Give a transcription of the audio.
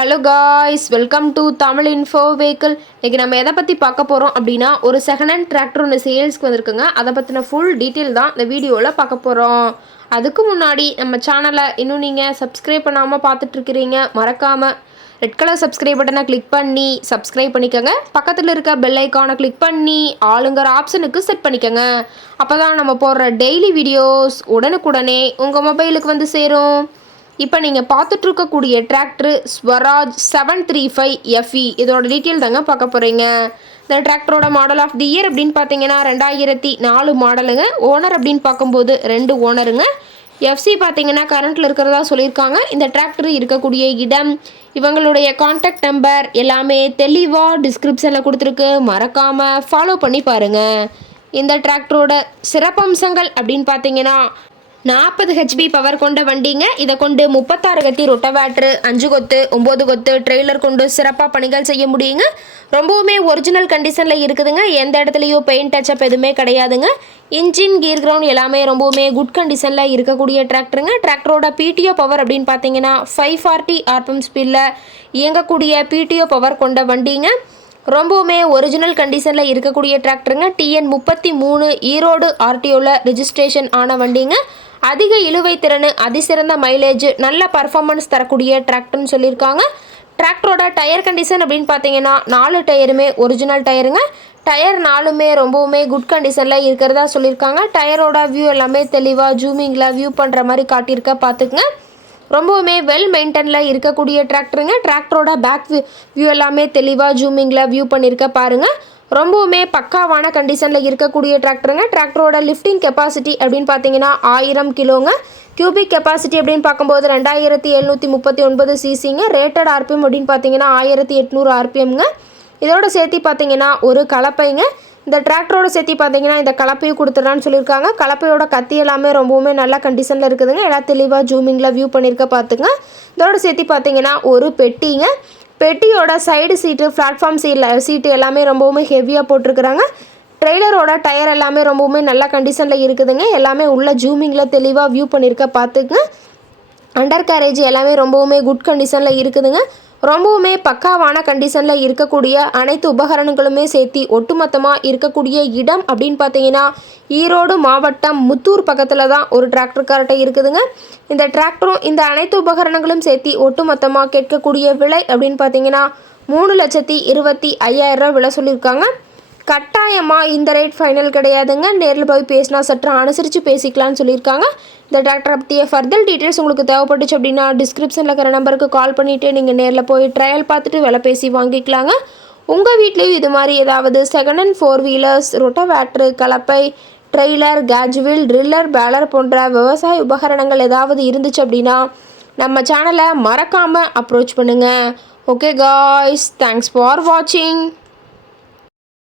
Hello guys, welcome to Tamil info vehicle. இன்றைக்கி நம்ம எதை பற்றி பார்க்க போகிறோம் அப்படின்னா, ஒரு செகண்ட் ஹேண்ட் டிராக்டர் ஒன்று சேல்ஸ்க்கு வந்திருக்குங்க. அதை பற்றின ஃபுல் டீட்டெயில் தான் இந்த வீடியோவில் பார்க்க போகிறோம். அதுக்கு முன்னாடி நம்ம சேனலை இன்னும் நீங்கள் சப்ஸ்கிரைப் பண்ணாமல் பார்த்துட்ருக்கிறீங்க, மறக்காமல் ரெட் கலர் சப்ஸ்கிரைப் பட்டனை கிளிக் பண்ணி சப்ஸ்கிரைப் பண்ணிக்கோங்க. பக்கத்தில் இருக்க பெல் ஐக்கானை கிளிக் பண்ணி ஆளுங்கிற ஆப்ஷனுக்கு செட் பண்ணிக்கோங்க. அப்போ தான் நம்ம போடுற டெய்லி வீடியோஸ் உடனுக்குடனே உங்கள் மொபைலுக்கு வந்து சேரும். இப்போ நீங்கள் பார்த்துட்ருக்கக்கூடிய டிராக்டர் ஸ்வராஜ் 735 FE. இதோட டீட்டெயில் தாங்க பார்க்க போகிறீங்க. இந்த டிராக்டரோட மாடல் ஆஃப் தி இயர் அப்படின்னு பார்த்தீங்கன்னா 2004 மாடலுங்க. ஓனர் அப்படின்னு பார்க்கும்போது 2 ஓனருங்க. எஃப்சி பார்த்தீங்கன்னா கரண்ட்டில் இருக்கிறதா சொல்லியிருக்காங்க. இந்த டிராக்டர் இருக்கக்கூடிய இடம், இவங்களுடைய கான்டாக்ட் நம்பர் எல்லாமே தெளிவாக டிஸ்கிரிப்ஷனில் கொடுத்துருக்கு. மறக்காமல் ஃபாலோ பண்ணி பாருங்கள். இந்த டிராக்டரோட சிறப்பம்சங்கள் அப்படின்னு பார்த்தீங்கன்னா 40 HP பவர் கொண்ட வண்டிங்க. இதை கொண்டு 36 கத்தி ரொட்டவேட்ரு, 5 கொத்து 9 கொத்து ட்ரெய்லர் கொண்டு சிறப்பாக பணிகள் செய்ய முடியுங்க. ரொம்பவுமே ஒரிஜினல் கண்டிஷனில் இருக்குதுங்க. எந்த இடத்துலையும் பெயிண்ட் டச்சப் எதுவுமே கிடையாதுங்க. இன்ஜின் கீர் கிரவுண்ட் எல்லாமே ரொம்பவுமே குட் கண்டிஷனில் இருக்கக்கூடிய டிராக்டருங்க. டிராக்டரோட PTO பவர் அப்படின்னு பார்த்தீங்கன்னா 540 RPM ஸ்பீடில் இயங்கக்கூடிய PTO பவர் கொண்ட வண்டிங்க. ரொம்பவுமே ஒரிஜினல் கண்டிஷனில் இருக்கக்கூடிய டிராக்டருங்க. TN 33 ஈரோடு RTOவில் ரிஜிஸ்ட்ரேஷன் ஆன வண்டிங்க. அதிக இழுவை திறன், அதிசிறந்த மைலேஜ், நல்ல பர்ஃபார்மன்ஸ் தரக்கூடிய டிராக்டர்னு சொல்லியிருக்காங்க. டிராக்டரோட டயர் கண்டிஷன் அப்படின்னு பார்த்தீங்கன்னா 4 டயருமே ஒரிஜினல் டயருங்க. டயர் 4மே ரொம்பவுமே குட் கண்டிஷனில் இருக்கிறதா சொல்லியிருக்காங்க. டயரோட வியூ எல்லாமே தெளிவாக ஜூமிங்கில் வியூ பண்ணுற மாதிரி காட்டியிருக்க பார்த்துக்குங்க. ரொம்பவுமே வெல் மெயின்டெனில் இருக்கக்கூடிய டிராக்டருங்க. டிராக்டரோட பேக் வியூ எல்லாமே தெளிவாக ஜூமிங்கில் வியூ பண்ணியிருக்க பாருங்கள். ரொம்பவுமே பக்காவான கண்டிஷனில் இருக்கக்கூடிய டிராக்டருங்க. டிராக்டரோட லிஃப்டிங் கெப்பாசிட்டி அப்படின்னு பார்த்தீங்கன்னா 1000 கிலோங்க. கியூபிக் கெப்பாசிட்டி அப்படின்னு பார்க்கும்போது 2739 சிசிங்க. ரேட்டட் RPM அப்படின்னு பார்த்தீங்கன்னா 1800 RPMங்க. இதோட சேர்த்து பார்த்தீங்கன்னா ஒரு கலப்பைங்க. இந்த டிராக்டரோட சேர்த்து பார்த்தீங்கன்னா இந்த கலப்பையும் கொடுத்துட்றான்னு சொல்லியிருக்காங்க. கலப்பையோட கத்தி எல்லாமே ரொம்பவுமே நல்ல கண்டிஷனில் இருக்குதுங்க. எல்லாம் தெளிவாக ஜூமிங்கில் வியூ பண்ணியிருக்க பார்த்துங்க. இதோட சேர்த்து பார்த்தீங்கன்னா ஒரு பெட்டிங்க. பெட்டியோட சைடு சீட்டு, பிளாட்ஃபார்ம் சீட்டு எல்லாமே ரொம்பவுமே ஹெவியாக போட்டிருக்கிறாங்க. ட்ரெய்லரோட டயர் எல்லாமே ரொம்பவுமே நல்ல கண்டிஷனில் இருக்குதுங்க. எல்லாமே உள்ள ஜூமிங்கில் தெளிவாக வியூ பண்ணியிருக்க பார்த்துக்குங்க. அண்டர் கேரேஜ் எல்லாமே ரொம்பவுமே குட் கண்டிஷனில் இருக்குதுங்க. ரொம்பவுமே பக்காவான கண்டிஷனில் இருக்கக்கூடிய அனைத்து உபகரணங்களுமே சேர்த்து ஒட்டுமொத்தமாக இருக்கக்கூடிய இடம் அப்படின்னு பார்த்தீங்கன்னா ஈரோடு மாவட்டம் முத்தூர் பக்கத்தில் தான் ஒரு டிராக்டர் கரெக்டை இருக்குதுங்க. இந்த டிராக்டரும் இந்த அனைத்து உபகரணங்களும் சேர்த்து ஒட்டுமொத்தமாக கேட்கக்கூடிய விலை அப்படின்னு பார்த்தீங்கன்னா 3,25,000 ரூபா விலை சொல்லியிருக்காங்க. கட்டாயமாக இந்த ரேட் ஃபைனல் கிடையாதுங்க. நேரில் போய் பேசினா சற்று அனுசரித்து பேசிக்கலாம்னு சொல்லியிருக்காங்க. இந்த டிராக்டரை பற்றிய ஃபர்தர் டீட்டெயில்ஸ் உங்களுக்கு தேவைப்பட்டுச்சு அப்படின்னா டிஸ்கிரிப்ஷனில் இருக்கிற நம்பருக்கு கால் பண்ணிவிட்டு நீங்கள் நேரில் போய் ட்ரையல் பார்த்துட்டு விலை பேசி வாங்கிக்கலாங்க. உங்கள் வீட்லேயும் இது மாதிரி ஏதாவது செகண்ட் ஹேண்ட் 4 வீலர்ஸ், ரொட்டவேட்ரு, கலப்பை, ட்ரெய்லர், கேஜ்வில், ட்ரில்லர், பேலர் போன்ற விவசாய உபகரணங்கள் ஏதாவது இருந்துச்சு அப்படின்னா நம்ம சேனலை மறக்காமல் அப்ரோச் பண்ணுங்கள். ஓகே காய்ஸ், தேங்க்ஸ் ஃபார் வாட்சிங்.